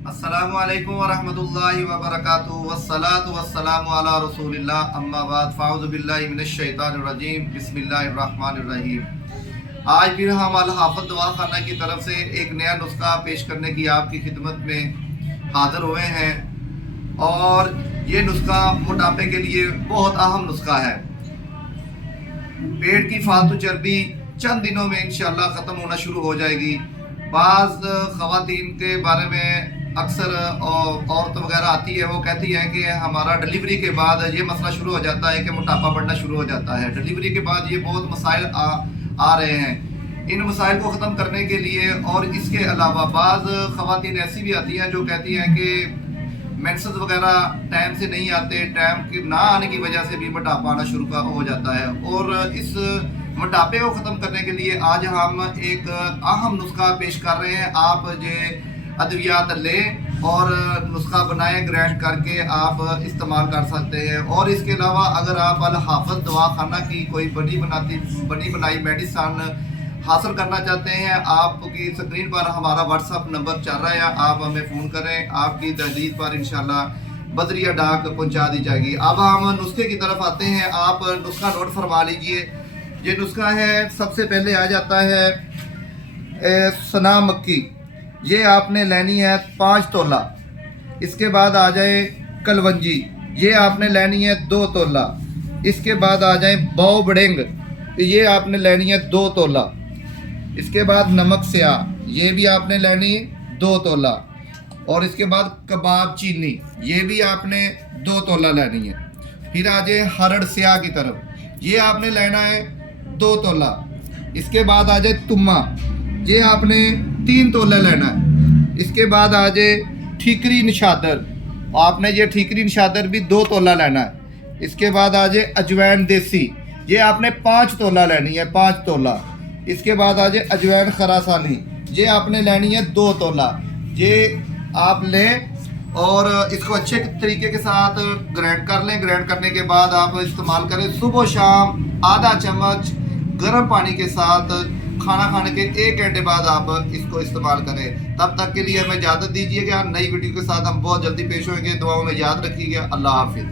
अस्सलामु अलैकुम वरहमतुल्लाहि वबरकातुहू वस्सलातु वस्सलामु अला रसूलिल्लाह अम्मा बाद फ़अऊज़ु बिल्लाहि मिनश शैतानिर रजीम बिस्मिल्लाहिर रहमानिर रहीम। आज फिर हम अल हाफ़िज़ दवाखाना की तरफ से एक नया नुस्खा पेश करने की आपकी खिदमत में हाज़िर हुए हैं और ये नुस्खा मोटापे के लिए बहुत अहम नुस्खा है। पेट की फालतू चर्बी चंद दिनों में इंशाअल्लाह ख़त्म होना शुरू हो जाएगी। बाज़ ख़वातीन के बारे में अक्सर औरत वगैरह आती है, वो कहती है कि हमारा डिलीवरी के बाद ये मसला शुरू हो जाता है कि मोटापा बढ़ना शुरू हो जाता है। डिलीवरी के बाद ये बहुत मसाइल आ रहे हैं। इन मसाइल को ख़त्म करने के लिए और इसके अलावा बाज़ ख़वातीन ऐसी भी आती हैं जो कहती हैं कि मेंसेस वगैरह टाइम से नहीं आते, टाइम के ना आने की वजह से भी मोटापा आना शुरू हो जाता है। और इस मोटापे को ख़त्म करने के लिए आज हम एक अहम नुस्खा पेश कर रहे हैं। आप जो अद्वियात लें और नुस्खा बनाएं, ग्राइंड करके आप इस्तेमाल कर सकते हैं। और इसके अलावा अगर आप अल हाफ़िज़ दवाखाना की कोई बनी बनाई मेडिसन हासिल करना चाहते हैं, आपकी स्क्रीन पर हमारा व्हाट्सअप नंबर चल रहा है, आप हमें फ़ोन करें, आपकी तहरीर पर इंशाल्लाह बदरिया डाक पहुंचा दी जाएगी। अब हम नुस्खे की तरफ आते हैं। आप नुस्खा नोट फरमा लीजिए। ये नुस्खा है, सबसे पहले आ जाता है सना मक्की, ये आपने लेनी है 5 तोला। इसके बाद आ जाए कलवंजी, ये आपने लेनी है 2 तोला। इसके बाद आ जाए बाव बड़ेंग, ये आपने लेनी है 2 तोला। इसके बाद नमक स्याह, ये भी आपने लेनी है 2 तोला। और इसके बाद कबाब चीनी, ये भी आपने 2 तोला लेनी है। फिर आ जाए हरड़ स्याह की तरफ, ये आपने लेना है 2 तोला। इसके बाद आ जाए तुम्मा, ये आपने 3 तोला लेना है। इसके बाद आ जाए ठीकरी निशादर, आपने ये ठीकरी निशादर भी 2 तोला लेना है। इसके बाद आ जाए अजवैन देसी, ये आपने 5 तोला लेनी है, 5 तोला। इसके बाद आ जाए अजवैन खरासानी, ये आपने लेनी है 2 तोला। ये आप लें और इसको अच्छे तरीके के साथ ग्राइंड कर लें। ग्राइंड करने के बाद आप इस्तेमाल करें सुबह शाम आधा चम्मच गर्म पानी के साथ। खाना खाने के 1 घंटे बाद आप इसको इस्तेमाल करें। तब तक के लिए हमें इजाज़त दीजिएगा। नई वीडियो के साथ हम बहुत जल्दी पेश होंगे। दुआओं में याद रखिएगा। अल्लाह हाफिज़।